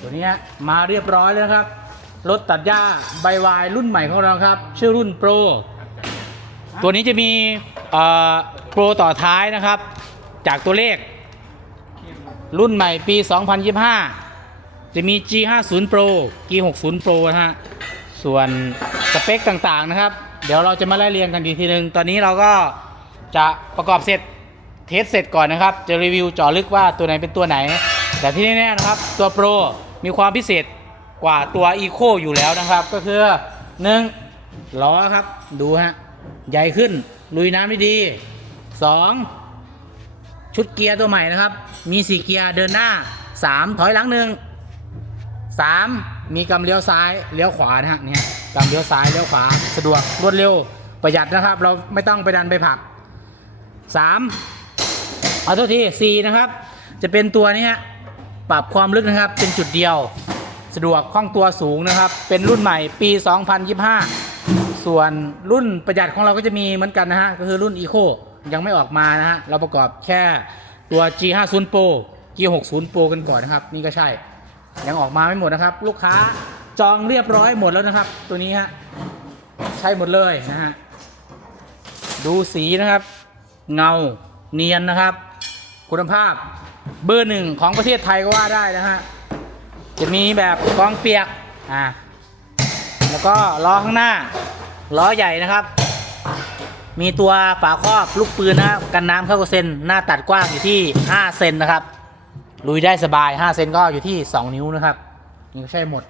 ตัวนี้มาเรียบร้อยแล้วนะครับ รถตัดหญ้าใบวายรุ่นใหม่ของเราครับ ชื่อรุ่นโปร ตัวนี้จะมีโปรต่อท้ายนะครับ จากตัวเลข รุ่นใหม่ปี 2025 จะมี G50 Pro G60 Pro นะฮะ ส่วนสเปคต่างๆนะครับ เดี๋ยวเราจะมาไล่เรียงกันอีกทีหนึ่งตอนนี้เราก็จะประกอบเสร็จเทสเสร็จก่อนนะครับ จะรีวิวจาะลึกว่าตัวไหนเป็นตัวไหน แต่ที่แน่ๆนะครับตัว Pro มีความพิเศษกว่าตัว Eco อยู่แล้วนะครับ ก็คือ 1. ล้อครับดูฮะใหญ่ขึ้นลุยน้ำได้ดี 2. ชุดเกียร์ตัวใหม่นะครับ มีสี่เกียร์เดินหน้า3ถอยหลังหนึ่ง 3. มีกำเลี้ยวซ้ายเลี้ยวขวานะฮะเนี่ยกำเลี้ยวซ้ายเลี้ยวขวาสะดวกรวดเร็วประหยัดนะครับ เราไม่ต้องไปดันไปผลัก 3. เอาโทษที4นะครับ จะเป็นตัวนี้ฮะ ปรับความลึกนะครับเป็นจุดเดียว สะดวกคล่องตัวสูงนะครับ เป็นรุ่นใหม่ปี 2025 ส่วนรุ่นประหยัดของเราก็จะมีเหมือนกันนะฮะ ก็คือรุ่น Eco ยังไม่ออกมานะฮะ เราประกอบแค่ตัว G50 Pro G60 Pro กันก่อนนะครับ นี่ก็ใช่ ยังออกมาไม่หมดนะครับ ลูกค้าจองเรียบร้อยหมดแล้วนะครับ ตัวนี้ฮะใช่หมดเลยนะฮะดูสีนะครับ เงาเนียนนะครับ คุณภาพ เบอร์หนึ่งของประเทศไทยก็ว่าได้นะฮะ จะมีแบบกองเปียก อ่า แล้วก็ล้อข้างหน้า ล้อใหญ่นะครับ มีตัวฝาครอบลูกปืนนะกันน้ำเข้ากระเซ็นหน้าตัดกว้างอยู่ที่ 5 เซนนะครับ ลุยได้สบาย 5 เซนก็อยู่ที่ 2 นิ้วนะครับ นี่ก็ใช่หมด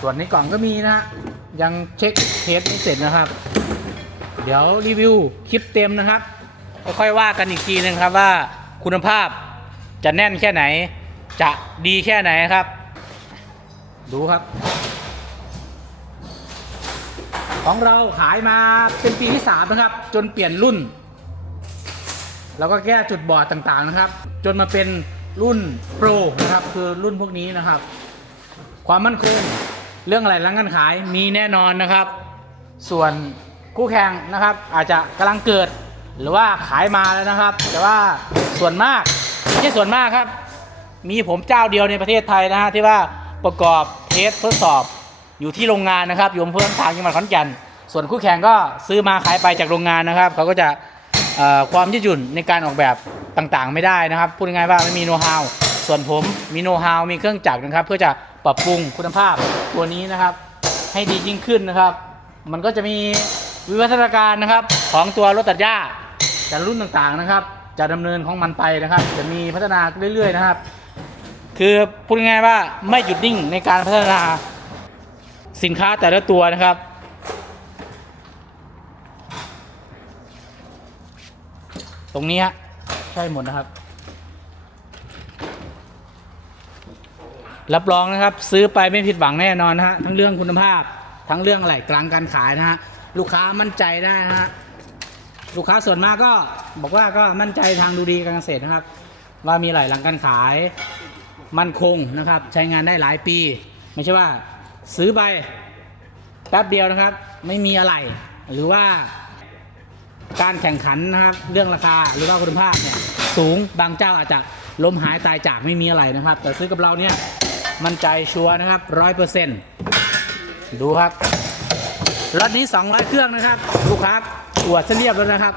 ส่วนในกล่องก็มีนะฮะยังเช็คเทสไม่เสร็จนะครับ เดี๋ยวรีวิวคลิปเต็มนะครับค่อยๆว่ากันอีกทีนึงครับว่าคุณภาพจะแน่นแค่ไหน จะดีแค่ไหนครับ ดูครับ ของเราขายมาเป็นปีที่ 3 นะครับ จนเปลี่ยนรุ่น แล้วก็แก้จุดบอดต่างๆนะครับ จนมาเป็นรุ่นโปรนะครับ คือรุ่นพวกนี้นะครับ ความมั่นคงเรื่องอะไรลังกันขายมีแน่นอนนะครับ ส่วน คู่แข่งนะครับ อาจจะกำลังเกิด หรือว่าขายมาแล้วนะครับ แต่ว่าส่วนมากไม่ใช่ส่วนมากครับ มีผมเจ้าเดียวในประเทศไทยนะฮะที่ว่าประกอบเทสทดสอบอยู่ที่โรงงานนะครับอยู่อำเภอทางจังหวัดขอนแก่นส่วนคู่แข่งก็ซื้อมาขายไปจากโรงงานนะครับเขาก็จะความยืดหยุ่นในการออกแบบต่างๆ ไม่ได้นะครับพูดง่ายๆว่าไม่มีโน้ตฮาวส่วนผมมีโน้ตฮาวมีเครื่องจักรนะครับ เพื่อจะปรับปรุงคุณภาพตัวนี้นะครับ ให้ดียิ่งขึ้นนะครับ มันก็จะมี วิวัฒนาการนะครับของตัวรถตัดหญ้าแต่รุ่นต่างๆนะครับ จะดำเนินของมันไปนะครับ จะมีพัฒนาเรื่อยๆนะครับ คือพูดง่ายๆว่าไม่หยุดนิ่งในการพัฒนาสินค้าแต่ละตัวนะครับตรงนี้ฮะใช่หมดนะครับ รับรองนะครับ ซื้อไปไม่ผิดหวังแน่นอนนะฮะทั้งเรื่องคุณภาพ ทั้งเรื่องอะไรกลางการขายนะฮะลูกค้ามั่นใจได้นะฮะลูกค้าส่วนมากก็บอกว่าก็มั่นใจทางดูดีการเกษตรนะครับ ว่ามีหลายหลังการขายมั่นคงนะครับ ใช้งานได้หลายปี ไม่ใช่ว่าซื้อไปแป๊บเดียวนะครับ ไม่มีอะไร หรือว่าการแข่งขันนะครับ เรื่องราคาหรือว่าคุณภาพเนี่ยสูงบางเจ้าอาจจะล้มหายตายจากไม่มีอะไรนะครับ แต่ซื้อกับเราเนี่ยมั่นใจชัวร์นะครับร้อยเปอร์เซ็นต์ ดูครับรถนี้ 200 เครื่องนะครับ ลูกค้าตรวจเสเรียบแล้วนะครับ